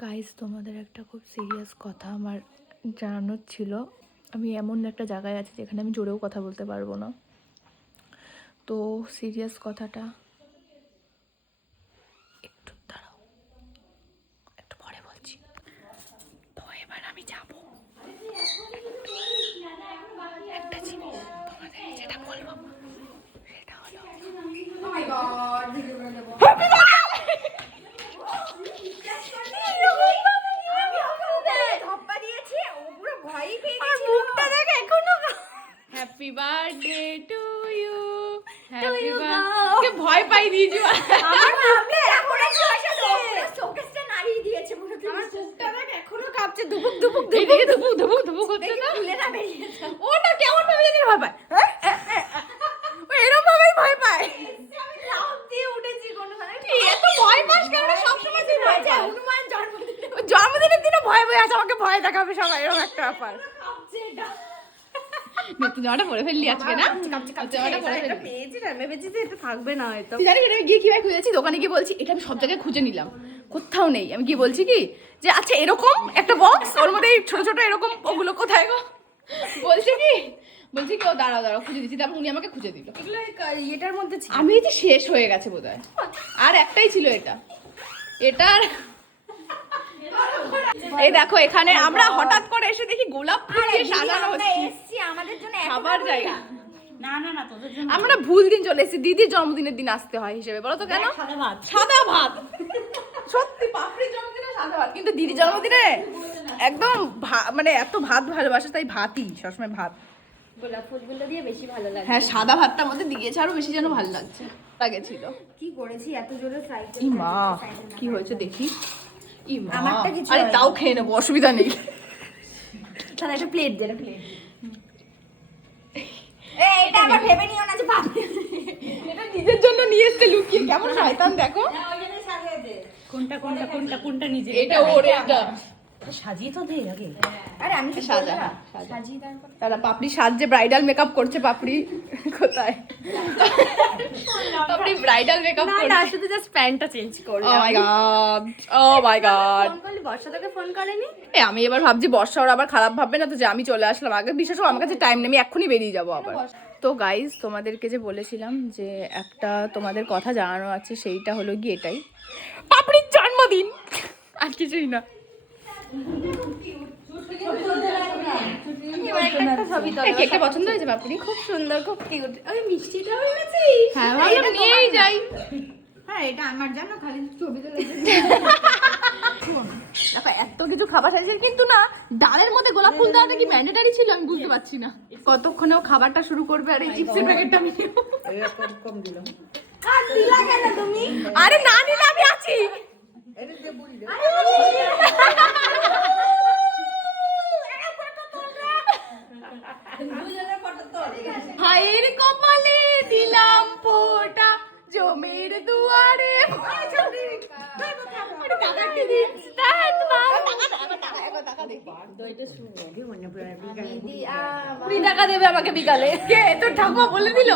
Guys তোমাদের একটা খুব সিরিয়াস কথা আমার জানানোর ছিল। আমি এমন একটা জায়গায় আছি যেখানে আমি জোরেও কথা বলতে পারব না। তো সিরিয়াস কথাটা একটু দাঁড়াও। একটু পরে বলছি। তো এবার আমি যাব। একটা জিনিস তোমাদের যেটা বলব, সেটা হলো happy birthday to you happy birthday ভয় পাই দিয়েছি এইদিকে ধুপুক ধুপুক ধুপুক। হচ্ছে না ওটা কেমন ভাবে জানি ভয় পায়। ও এরকম ভাবেই ভয় পায়। ঠিক এত ভয় পাস কেন? সবসময় তুই ভয় পাস ও জন্মদিনের দিনে ভয় ভয় আছে আমাকে ভয় দেখাবে সবাই এরকম একটা ব্যাপার। নতুন জামাটা পরে ফেললি আজকে না? জামাটা পরে ফেললি। থাকবে না হয়তো। এটা গিয়ে কীভাবে খুঁজেছি? দোকানে গিয়ে বলছি এটা আমি সব জায়গায় খুঁজে নিলাম। কোথাও নেই। আমি গিয়ে বলছি কি যে আচ্ছা এরকম একটা বক্স ওর মধ্যে ছোট ছোট এরকম ওগুলো কোথায় গো? বলছে কি বলছি কি ও দাঁড়াও দাঁড়াও খুঁজে দিচ্ছি। তারপর উনি আমাকে খুঁজে দিল। এগুলো এটার মধ্যে আমি যে শেষ হয়ে গেছে বোধহয়। আর একটাই ছিল এটা। এটার এই দেখো এখানে আমরা হঠাৎ করে এসে দেখি গোলাপ ফুল দিয়ে সাজানো হচ্ছে। আমাদের জন্য খাবার জায়গা। না না না তোদের জন্য আমরা ভুল দিন চলে এসেছি। দিদির জন্মদিনের দিন আসতে হয় হিসেবে বলো তো কেন? সাদা ভাত। সাদা ভাত। সত্যি পাপড়ির জন্মদিনে সাদা ভাত। কিন্তু দিদির জন্মদিনে একদম মানে এত ভাত ভালোবাসে তাই ভাতই সবসময় ভাত। গোলাপ ফুলগুলো দিয়ে বেশি ভালো লাগে হ্যাঁ সাদা ভাতটা মধ্যে দিয়েছে আরও বেশি যেন ভালো লাগছে। লাগেছিল কি করেছি এত জোরে ফ্রাই মা কি হয়েছে দেখি। আমারটা কিছু আরে তাও খেয়ে নেব অসুবিধা নেই। তাহলে একটা প্লেট দে একটা প্লেট এটা আবার ভেবে নিও না যে এটা নিজের জন্য নিয়ে এসছে লুকিয়ে। কেমন শয়তান দেখো। কোনটা কোনটা কোনটা কোনটা নিজে এটা ওর এটা সাজিয়ে তো আগে। আরে আমি সাজা। সাজিয়ে তারা পাপড়ি ব্রাইডাল মেকআপ করছে পাপড়ি। কোথায়? পাপড়ি ব্রাইডাল মেকআপ না না শুধু জাস্ট প্যান্টটা change oh my god oh my god Barsha তোকে ফোন করেনি? এ আমি এবার ভাবছি বর্ষা ওর আবার খারাপ ভাববে না তো যে আমি চলে আসলাম। আগে বিশেষ আমার কাছে টাইম নেই আমি এক্ষুনি বেরিয়ে যাব আবার। তো গাইজ তোমাদেরকে যে বলেছিলাম যে একটা তোমাদের কথা জানানো আছে সেইটা হলো গিয়ে এটাই। পাপড়ির জন্মদিন। আর কিছুই না। কেকটা পছন্দ হয়েছে খুব সুন্দর খুব কিউট ওই মিষ্টিটা হয়ে গেছে। হ্যাঁ ভাবলাম নিয়েই যাই। হ্যাঁ এটা আমার জানো খালি ছবি তুলে দেখো এত কিছু খাবার সাজিয়েছে কিন্তু না ডালের মধ্যে গোলাপ ফুল দেওয়াটা কি ম্যান্ডেটারি ছিল? আমি বুঝতে পারছি না। কতক্ষণে ও খাবারটা শুরু করবে আর এই চিপসের প্যাকেটটা আমি। আর দিলা কেন তুমি? আরে না নিলে আমি আছি। ভাইয়ের কপালে দিলাম ফোটা জমির দুয়ারে। কুড়ি টাকা দেবে আমাকে বিকালে। কে? তোর ঠাকুমা বলে দিল?